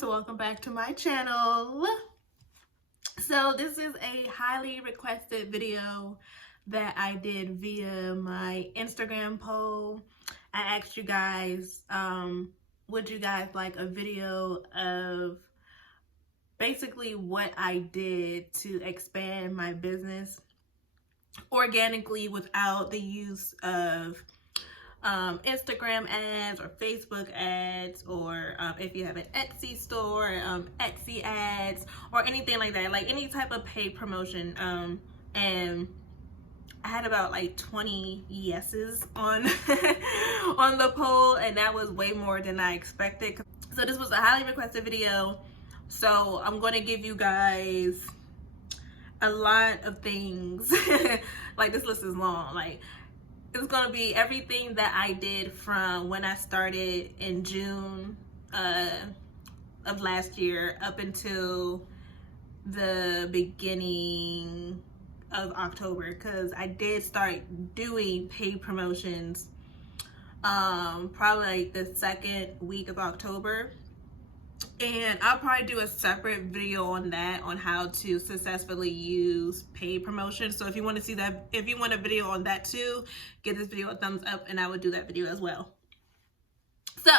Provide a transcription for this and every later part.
So welcome back to my channel. So this is a highly requested video that I did via my Instagram poll. I asked you guys, would you guys like a video of basically what I did to expand my business organically without the use of Instagram ads or Facebook ads, or if you have an Etsy store, Etsy ads, or anything like that, like any type of paid promotion. And I had about like 20 yeses on on the poll, and that was way more than I expected. So this was a highly requested video, so I'm going to give you guys a lot of things. Like, this list is long. Like, it's going to be everything that I did from when I started in June of last year up until the beginning of October, because I did start doing paid promotions probably like the second week of October. And I'll probably do a separate video on that, on how to successfully use paid promotion. So if you want to see that, if you want a video on that too, give this video a thumbs up and I would do that video as well. So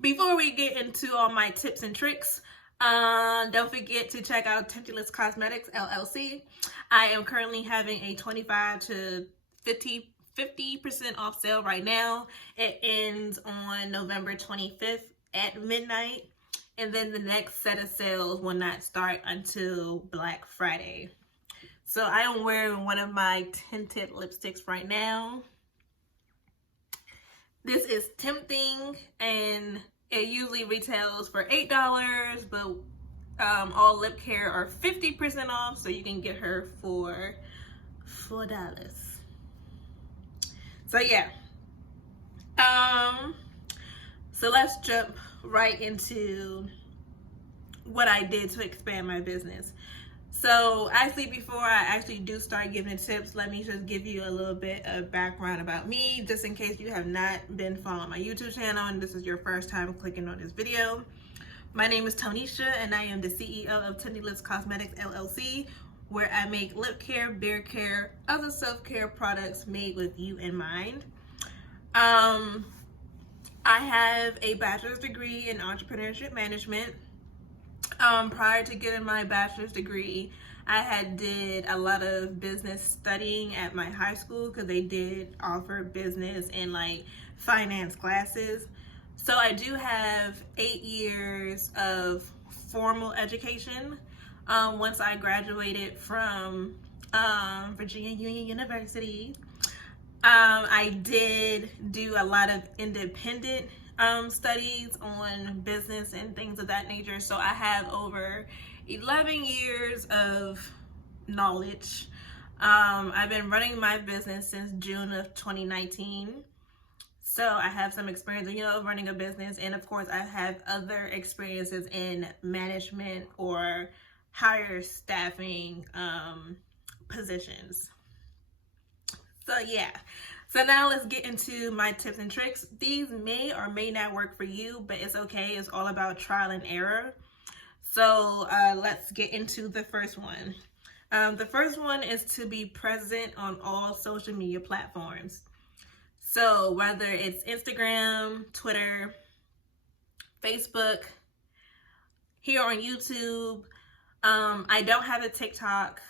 before we get into all my tips and tricks, don't forget to check out Trendy Cosmetics LLC. I am currently having a 25 to 50% off sale right now. It ends on November 25th at midnight, and then the next set of sales will not start until Black Friday. So I am wearing one of my tinted lipsticks right now. This is Tempting, and it usually retails for $8, but all lip care are 50% off, so you can get her for $4. So yeah. So let's jump right into what I did to expand my business. So actually, before I actually do start giving tips, let me just give you a little bit of background about me, just in case you have not been following my YouTube channel and this is your first time clicking on this video. My name is Tonisha, and I am the CEO of Trendy Cosmetics LLC, where I make lip care, beard care, other self-care products made with you in mind. I have a bachelor's degree in entrepreneurship management. Prior to getting my bachelor's degree, I had did a lot of business studying at my high school, because they did offer business and like finance classes. So I do have 8 years of formal education. Once I graduated from Virginia Union University, I did do a lot of independent studies on business and things of that nature. So I have over 11 years of knowledge. I've been running my business since June of 2019. So I have some experience, running a business. And of course, I have other experiences in management or higher staffing positions. So yeah, so now let's get into my tips and tricks. These may or may not work for you, but it's okay. It's all about trial and error. So let's get into the first one. The first one is to be present on all social media platforms. So whether it's Instagram, Twitter, Facebook, here on YouTube, I don't have a TikTok,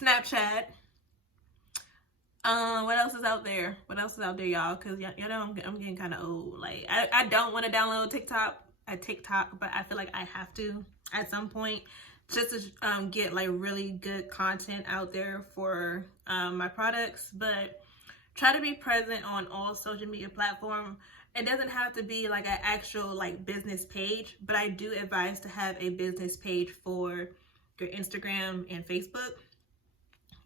Snapchat. What else is out there? What else is out there, y'all? Because y'all know I'm getting kind of old. Like, I don't want to download TikTok, but I feel like I have to at some point, just to get like really good content out there for my products. But try to be present on all social media platforms. It doesn't have to be like an actual like business page, but I do advise to have a business page for your Instagram and Facebook.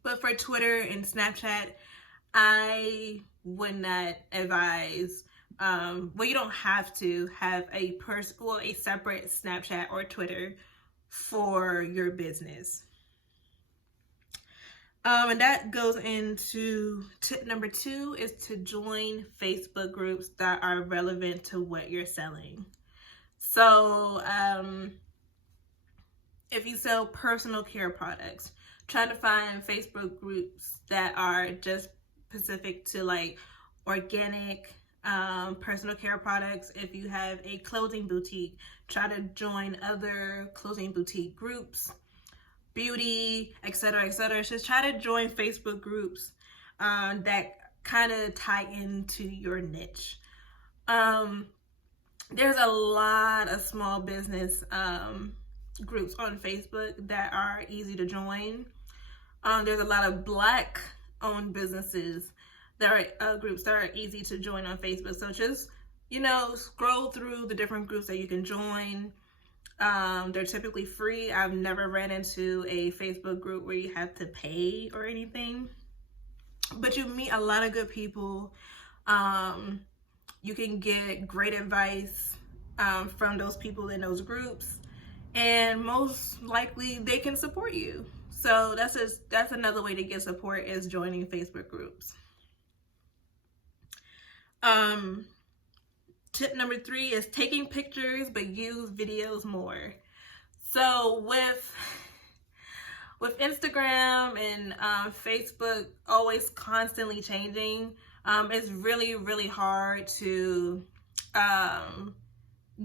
But for Twitter and Snapchat, I would not advise, well, you don't have to have a separate Snapchat or Twitter for your business. And that goes into tip number 2 is to join Facebook groups that are relevant to what you're selling. So if you sell personal care products, try to find Facebook groups that are just specific to like organic personal care products. If you have a clothing boutique, try to join other clothing boutique groups, beauty, etc., etc. Just try to join Facebook groups that kind of tie into your niche. There's a lot of small business groups on Facebook that are easy to join. There's a lot of Black owned businesses that are groups that are easy to join on Facebook. So just, scroll through the different groups that you can join. They're typically free. I've never ran into a Facebook group where you have to pay or anything, but you meet a lot of good people. You can get great advice from those people in those groups, and most likely they can support you. So that's another way to get support, is joining Facebook groups. Tip number 3 is taking pictures but use videos more. So with Instagram and Facebook always constantly changing, it's really, really hard to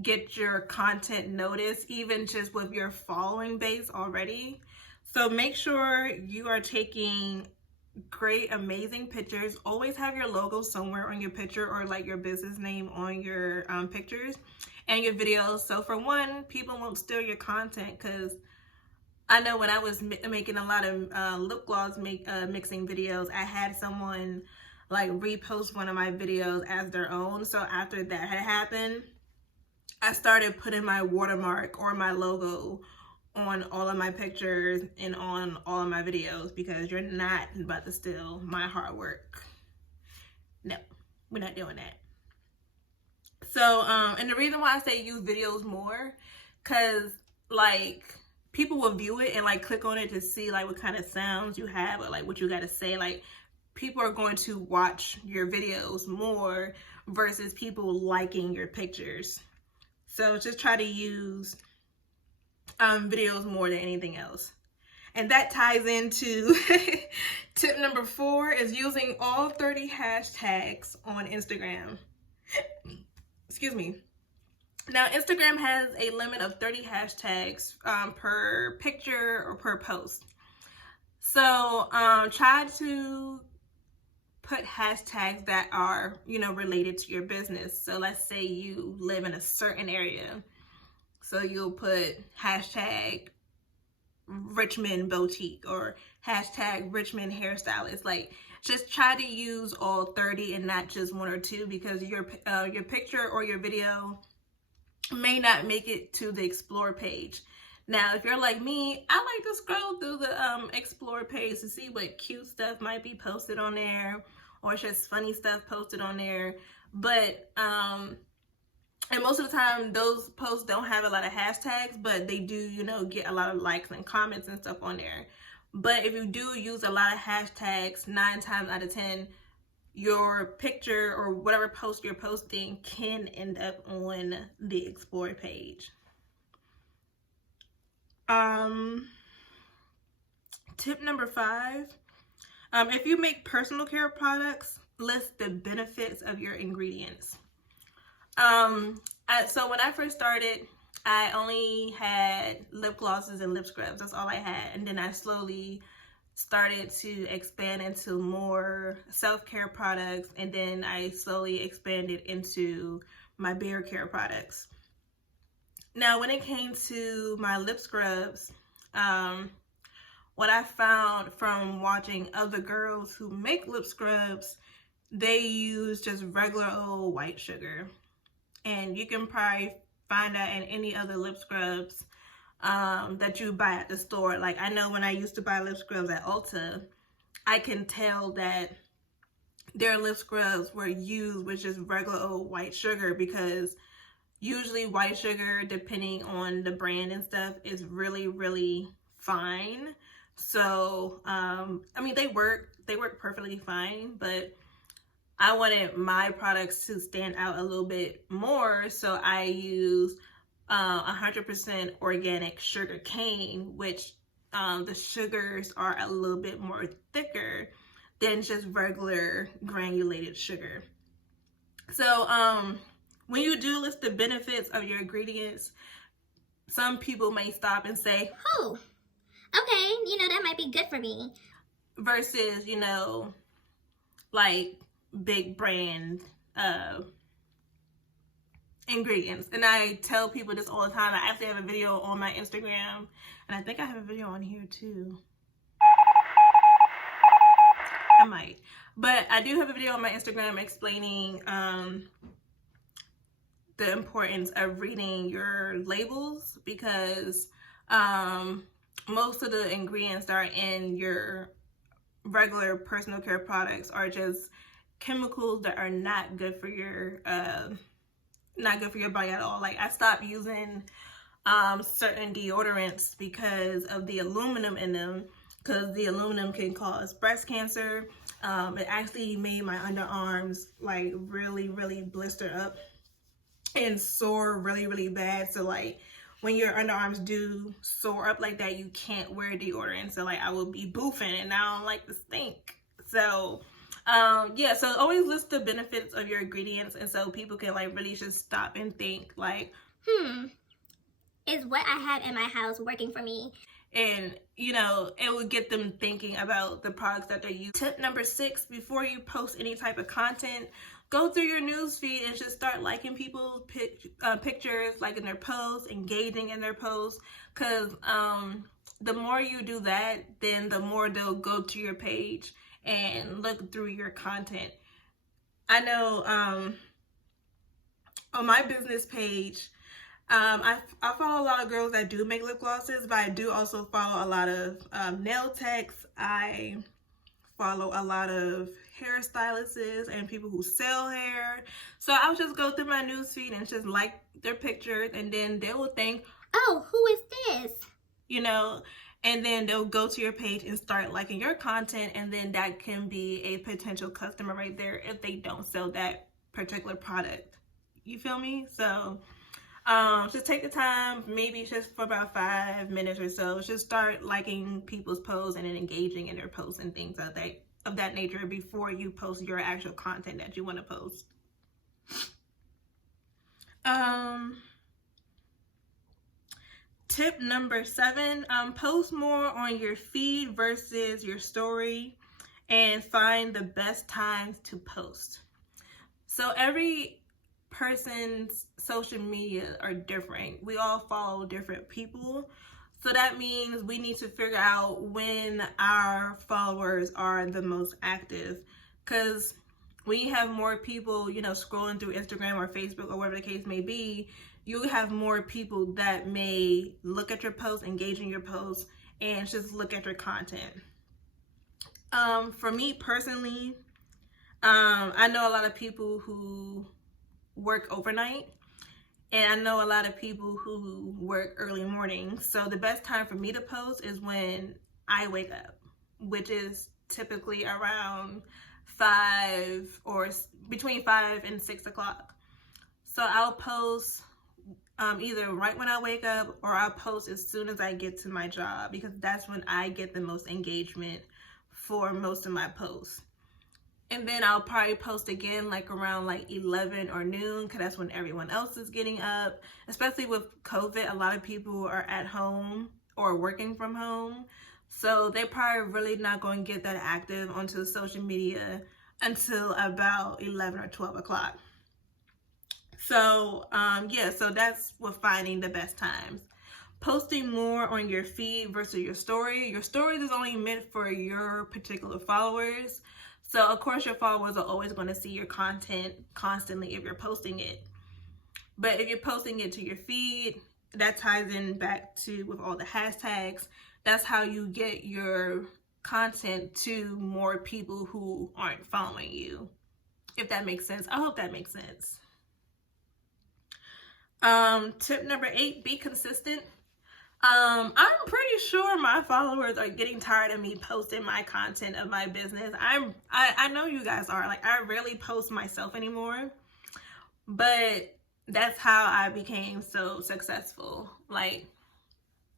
get your content noticed, even just with your following base already. So make sure you are taking great, amazing pictures. Always have your logo somewhere on your picture, or like your business name on your pictures and your videos. So for one, people won't steal your content, because I know when I was making a lot of lip gloss mixing videos, I had someone like repost one of my videos as their own. So after that had happened, I started putting my watermark or my logo on all of my pictures and on all of my videos, because you're not about to steal my hard work. No, we're not doing that. So, and the reason why I say use videos more, because like people will view it and like click on it to see like what kind of sounds you have or like what you got to say. Like people are going to watch your videos more versus people liking your pictures. So just try to use videos more than anything else. And that ties into tip number 4 is using all 30 hashtags on Instagram. Excuse me. Now, Instagram has a limit of 30 hashtags per picture or per post. So try to put hashtags that are, related to your business. So let's say you live in a certain area. So you'll put hashtag Richmond Boutique or hashtag Richmond Hairstylist. Like, just try to use all 30 and not just 1 or 2, because your picture or your video may not make it to the explore page. Now, if you're like me, I like to scroll through the explore page to see what cute stuff might be posted on there, or just funny stuff posted on there. But and most of the time, those posts don't have a lot of hashtags, but they do, get a lot of likes and comments and stuff on there. But if you do use a lot of hashtags, 9 times out of 10, your picture or whatever post you're posting can end up on the explore page. Tip number 5, if you make personal care products, list the benefits of your ingredients. So when I first started, I only had lip glosses and lip scrubs. That's all I had. And then I slowly started to expand into more self-care products. And then I slowly expanded into my beard care products. Now, when it came to my lip scrubs, what I found from watching other girls who make lip scrubs, they use just regular old white sugar. And you can probably find that in any other lip scrubs that you buy at the store. Like, I know when I used to buy lip scrubs at Ulta, I can tell that their lip scrubs were used with just regular old white sugar, because usually white sugar, depending on the brand and stuff, is really, really fine. So, I mean, they work perfectly fine, but I wanted my products to stand out a little bit more. So I use 100% organic sugar cane, which the sugars are a little bit more thicker than just regular granulated sugar. So when you do list the benefits of your ingredients, some people may stop and say, oh, okay, that might be good for me. Versus, like big brand ingredients. And I tell people this all the time. I actually have a video on my Instagram, and I think I have a video on here too. I might. But I do have a video on my Instagram explaining the importance of reading your labels, because most of the ingredients that are in your regular personal care products are just chemicals that are not good for your body at all. Like, I stopped using certain deodorants because of the aluminum in them, because the aluminum can cause breast cancer. It actually made my underarms like really, really blister up and sore really, really bad. So like, when your underarms do sore up like that, you can't wear deodorant. So like, I will be boofing, and I don't like the stink. So yeah, so always list the benefits of your ingredients, and so people can like really just stop and think like, is what I have in my house working for me? And it would get them thinking about the products that they use. Tip number 6: before you post any type of content, go through your newsfeed and just start liking people's pictures, liking their posts, engaging in their posts. Because the more you do that, then the more they'll go to your page and look through your content. I know on my business page, I follow a lot of girls that do make lip glosses, but I do also follow a lot of nail techs. I follow a lot of hairstylists and people who sell hair. So I'll just go through my newsfeed and just like their pictures, and then they will think, oh, who is this? And then they'll go to your page and start liking your content, and then that can be a potential customer right there if they don't sell that particular product. You feel me? So just take the time, maybe just for about 5 minutes or so, just start liking people's posts and then engaging in their posts and things of that nature before you post your actual content that you want to post. Tip number 7, post more on your feed versus your story, and find the best times to post. So every person's social media are different. We all follow different people. So that means we need to figure out when our followers are the most active. Because when you have more people, scrolling through Instagram or Facebook or whatever the case may be, you have more people that may look at your posts, engage in your posts, and just look at your content. For me personally, I know a lot of people who work overnight, and I know a lot of people who work early morning. So the best time for me to post is when I wake up, which is typically around 5 or between 5 and 6 o'clock. So I'll post either right when I wake up, or I'll post as soon as I get to my job, because that's when I get the most engagement for most of my posts. And then I'll probably post again like around like 11 or noon, because that's when everyone else is getting up. Especially with COVID, a lot of people are at home or working from home. So they're probably really not going to get that active onto social media until about 11 or 12 o'clock. So yeah, so that's with finding the best times. Posting more on your feed versus your story. Your stories is only meant for your particular followers. So of course your followers are always going to see your content constantly if you're posting it. But if you're posting it to your feed, that ties in back to with all the hashtags. That's how you get your content to more people who aren't following you. If that makes sense. I hope that makes sense. Tip number 8, be consistent. I'm pretty sure my followers are getting tired of me posting my content of my business. I know you guys are. Like, I rarely post myself anymore, but that's how I became so successful. Like,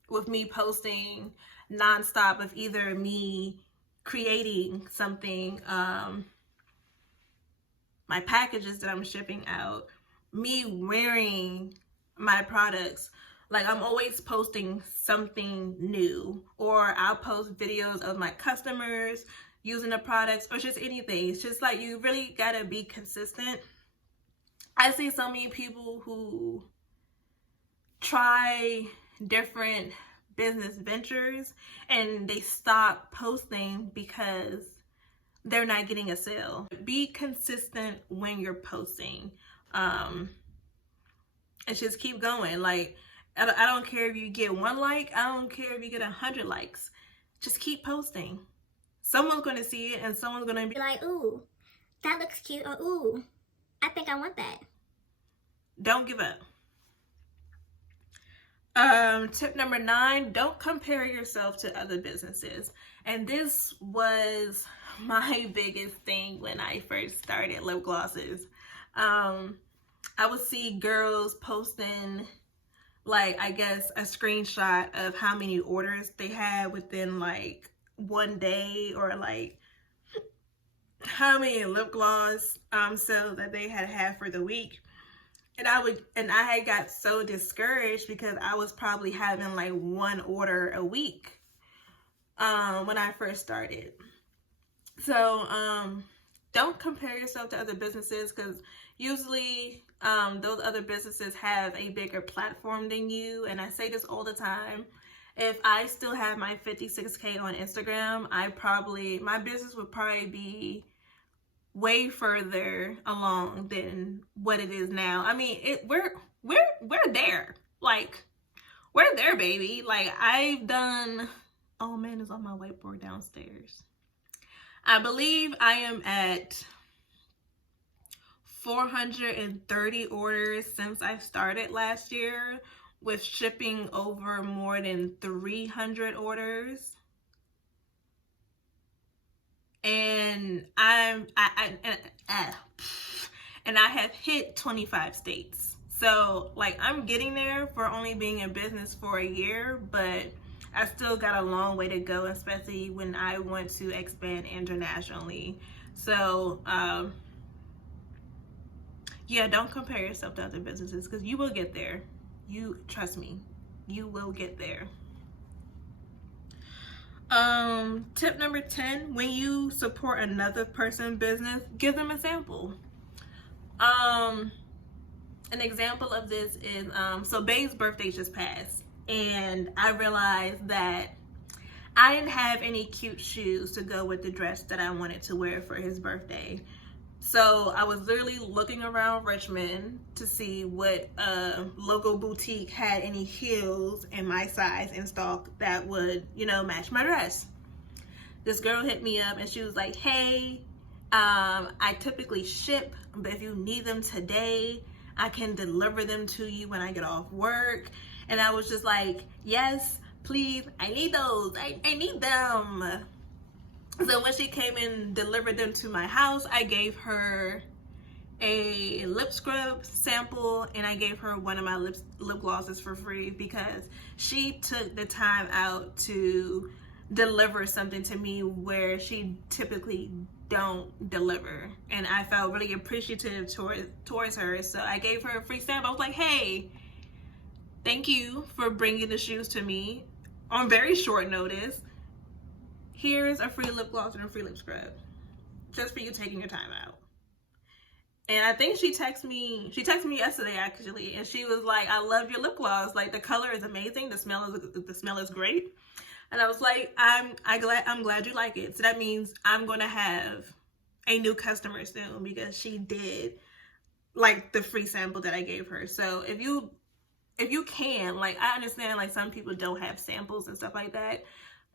with me posting nonstop of either me creating something, my packages that I'm shipping out, me wearing my products. Like, I'm always posting something new, or I'll post videos of my customers using the products, or just anything. It's just like, you really gotta be consistent. I see so many people who try different business ventures and they stop posting because they're not getting a sale. Be consistent when you're posting, and just keep going. Like, I don't care if you get 1 like, I don't care if you get 100 likes, just keep posting. Someone's going to see it and someone's going to be like, ooh, that looks cute, or ooh, I think I want that. Don't give up. Tip number 9, don't compare yourself to other businesses. And this was my biggest thing when I first started lip glosses. I would see girls posting, like, I guess a screenshot of how many orders they had within like 1 day, or like how many lip gloss sales that they had for the week. And I had got so discouraged because I was probably having like 1 order a week when I first started. So don't compare yourself to other businesses, because usually those other businesses have a bigger platform than you. And I say this all the time. If I still have my 56K on Instagram, my business would probably be way further along than what it is now. I mean, we're there. Like, we're there, baby. Like, I've done, oh man, it's on my whiteboard downstairs. I believe I am at 430 orders since I started last year, with shipping over more than 300 orders. And I have hit 25 states. So, like, I'm getting there for only being in business for a year, but I still got a long way to go, especially when I want to expand internationally. So, yeah, don't compare yourself to other businesses, because you will get there. You trust me, you will get there. Tip number 10, when you support another person's business, give them a sample. An example of this is, so Bae's birthday just passed, and I realized that I didn't have any cute shoes to go with the dress that I wanted to wear for his birthday. So I was literally looking around Richmond to see what local boutique had any heels in my size in stock that would, match my dress. This girl hit me up and she was like, hey, I typically ship, but if you need them today, I can deliver them to you when I get off work. And I was just like, yes, please, I need those. I need them. So when she came and delivered them to my house, I gave her a lip scrub sample, and I gave her one of my lip glosses for free, because she took the time out to deliver something to me where she typically don't deliver. And I felt really appreciative towards her. So I gave her a free sample. I was like, hey, thank you for bringing the shoes to me on very short notice. Here's a free lip gloss and a free lip scrub, just for you taking your time out. And I think she texted me yesterday, actually, and she was like, I love your lip gloss. Like, the color is amazing. The smell is great. And I was like, I'm glad you like it. So that means I'm going to have a new customer soon, because she did like the free sample that I gave her. So if you can, like, I understand, like, some people don't have samples and stuff like that.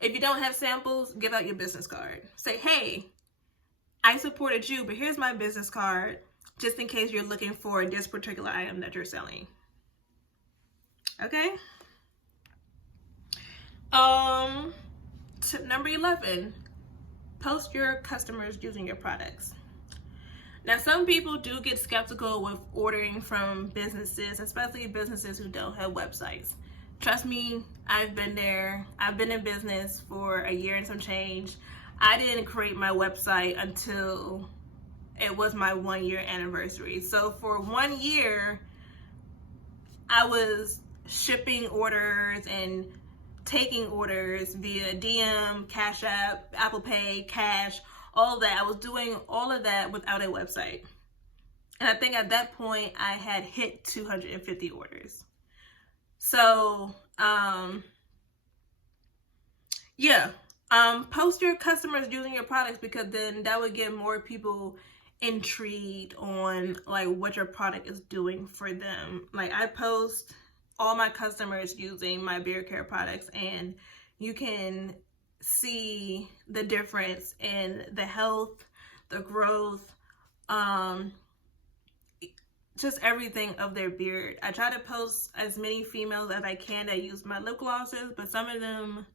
If you don't have samples, give out your business card. Say, hey, I supported you, but here's my business card, just in case you're looking for this particular item that you're selling. Okay? Tip number 11, post your customers using your products. Now, some people do get skeptical with ordering from businesses, especially businesses who don't have websites. Trust me, I've been there. I've been in business for a year and some change. I didn't create my website until it was my 1 year anniversary. So for 1 year, I was shipping orders and taking orders via DM, Cash App, Apple Pay, Cash, all that. I was doing all of that without a website. And I think at that point I had hit 250 orders. So, post your customers using your products, because then that would get more people intrigued on like what your product is doing for them. Like, I post all my customers using my beard care products, and you can see the difference in the health, the growth, just everything of their beard. I try to post as many females as I can that use my lip glosses, but some of them,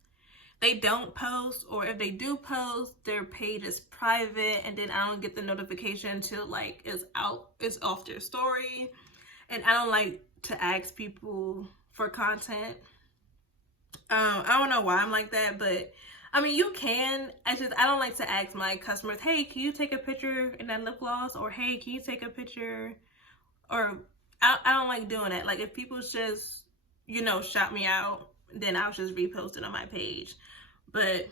they don't post, or if they do post, their page is private, and then I don't get the notification until like it's off their story. And I don't like to ask people for content. I don't know why I'm like that, but I mean, you can. I don't like to ask my customers, hey, can you take a picture in that lip gloss? Or hey, can you take a picture? Or I don't like doing that. Like, if people just, shout me out, then I'll just repost it on my page. But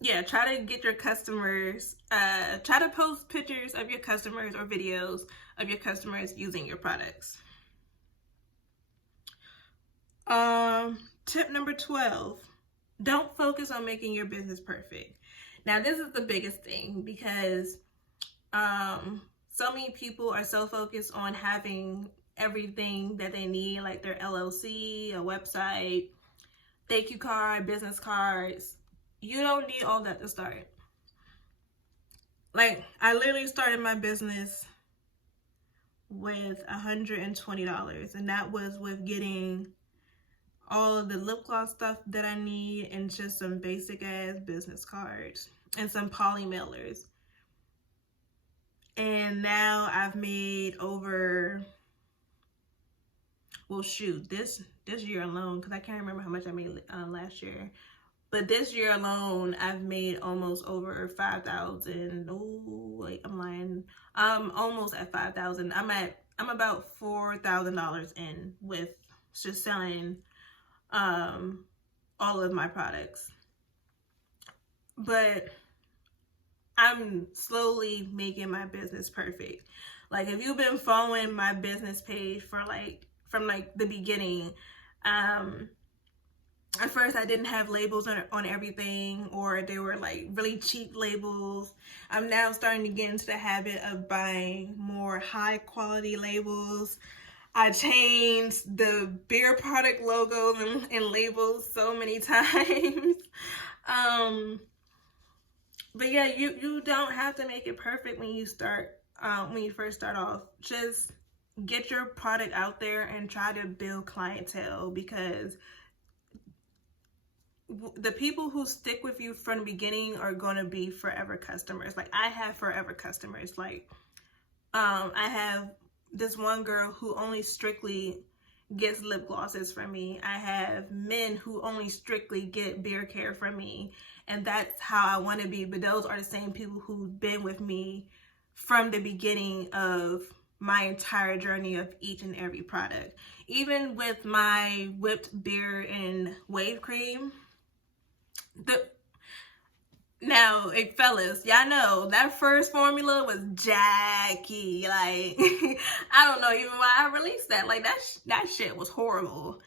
yeah, try to get your customers, try to post pictures of your customers or videos of your customers using your products. Tip number 12, don't focus on making your business perfect. Now, this is the biggest thing, because so many people are so focused on having everything that they need, like their LLC, a website, thank you card, business cards. You don't need all that to start. Like, I literally started my business with $120, and that was with getting all of the lip gloss stuff that I need and just some basic ass business cards and some poly mailers. And now I've made over, well, shoot, this year alone, because I can't remember how much I made last year, but this year alone I've made almost over 5,000. Oh wait, I'm lying. I'm almost at 5,000. I'm about $4,000 in with just selling all of my products. But I'm slowly making my business perfect. Like, if you've been following my business page for from the beginning, at first I didn't have labels on everything, or they were like really cheap labels. I'm now starting to get into the habit of buying more high quality labels. I changed the beer product logos and labels so many times. But yeah, you don't have to make it perfect when you first start off. Just get your product out there and try to build clientele, because the people who stick with you from the beginning are going to be forever customers. Like, I have forever customers. Like, I have this one girl who only strictly gets lip glosses from me. I have men who only strictly get beard care from me, and that's how I want to be. But those are the same people who've been with me from the beginning of my entire journey of each and every product. Even with my whipped beard and wave cream, now, fellas, y'all know that first formula was jacky. Like, I don't know even why I released that. Like, that shit was horrible.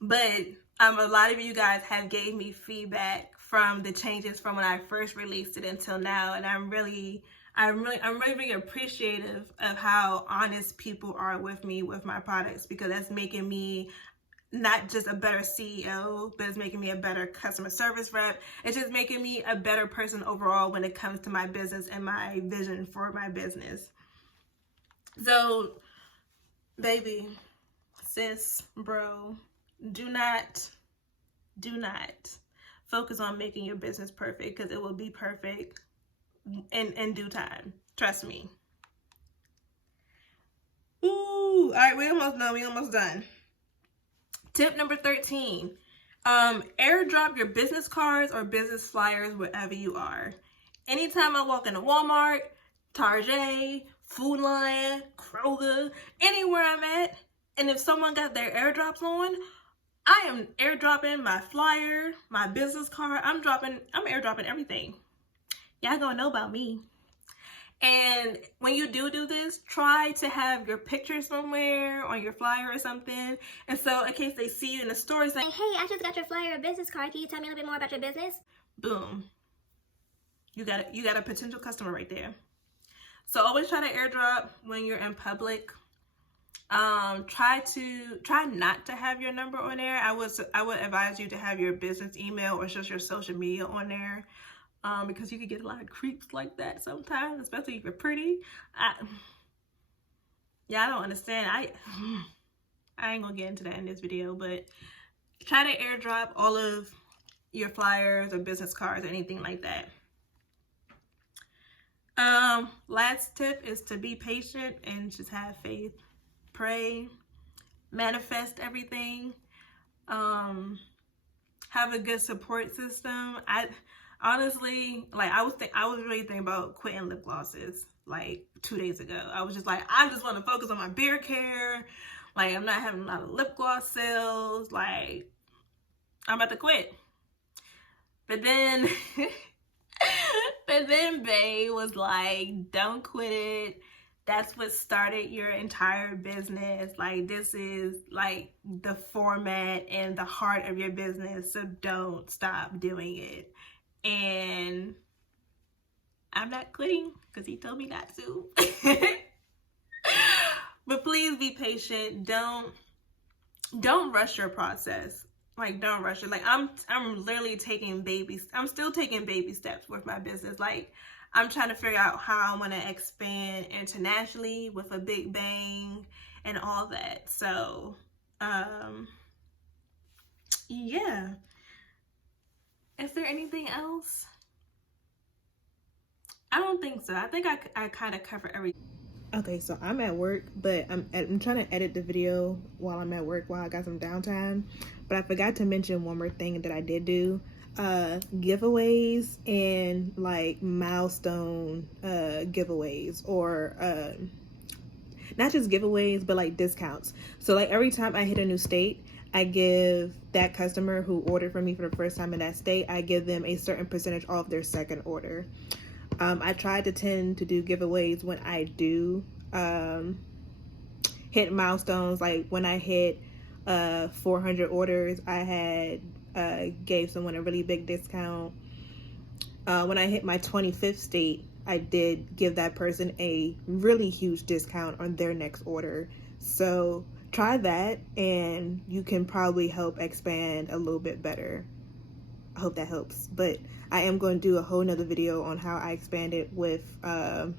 But a lot of you guys have gave me feedback from the changes from when I first released it until now, and I'm really appreciative of how honest people are with me with my products, because that's making me not just a better CEO, but it's making me a better customer service rep. It's just making me a better person overall when it comes to my business and my vision for my business. So, baby, sis, bro, do not focus on making your business perfect, because it will be perfect in due time. Trust me. Ooh, all right, we almost done. We almost done. Tip number 13. Airdrop your business cards or business flyers wherever you are. Anytime I walk into Walmart, Target, Food Lion, Kroger, anywhere I'm at, and if someone got their airdrops on, I am airdropping my flyer, my business card. I'm airdropping everything. Y'all gonna know about me. And when you do this, try to have your picture somewhere on your flyer or something. And so in case they see you in the store saying, hey, I just got your flyer or business card. Can you tell me a little bit more about your business? Boom. You got a potential customer right there. So always try to airdrop when you're in public. Try not to have your number on there. I would advise you to have your business email or just your social media on there. Because you can get a lot of creeps like that sometimes, especially if you're pretty. I don't understand. I ain't gonna get into that in this video, but try to airdrop all of your flyers or business cards or anything like that. Last tip is to be patient and just have faith. Pray, manifest everything. Have a good support system. Honestly, like I was really thinking about quitting lip glosses like 2 days ago. I was just like, I just want to focus on my beard care. Like, I'm not having a lot of lip gloss sales. Like, I'm about to quit. But then, Bae was like, don't quit it. That's what started your entire business. Like, this is like the format and the heart of your business. So don't stop doing it. And I'm not quitting because he told me not to. But please be patient. Don't rush your process. Like, don't rush it. Like, I'm literally I'm still taking baby steps with my business. Like, I'm trying to figure out how I want to expand internationally with a big bang and all that. So, yeah. Is there anything else? I don't think so. I think I kind of covered everything. Okay, so I'm at work, but I'm trying to edit the video while I'm at work, while I got some downtime. But I forgot to mention one more thing that I did do. Giveaways and like milestone giveaways, or not just giveaways, but like discounts. So like every time I hit a new state, I give that customer who ordered from me for the first time in that state, I give them a certain percentage off their second order. I try to tend to do giveaways when I do hit milestones. Like when I hit 400 orders, I had gave someone a really big discount. When I hit my 25th state, I did give that person a really huge discount on their next order. So try that and you can probably help expand a little bit better. I hope that helps. But I am going to do a whole nother video on how I expanded with paid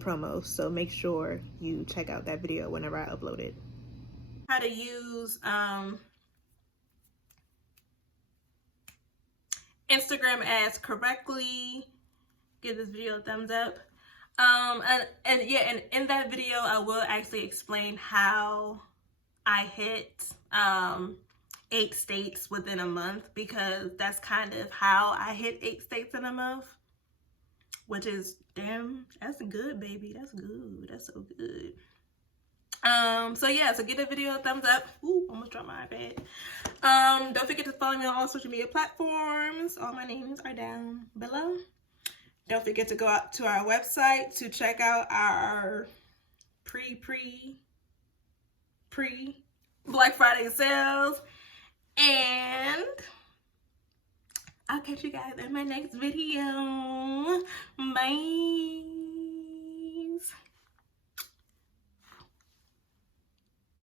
promos. So make sure you check out that video whenever I upload it. How to use Instagram ads correctly. Give this video a thumbs up. And in that video I will actually explain how I hit 8 states within a month, because that's kind of how I hit 8 states in a month, which is, damn, that's good, baby. That's good. That's so good. So yeah, so give the video a thumbs up. Ooh, almost dropped my iPad. Don't forget to follow me on all social media platforms. All my names are down below. Don't forget to go out to our website to check out our pre Black Friday sales. And I'll catch you guys in my next video. Bye.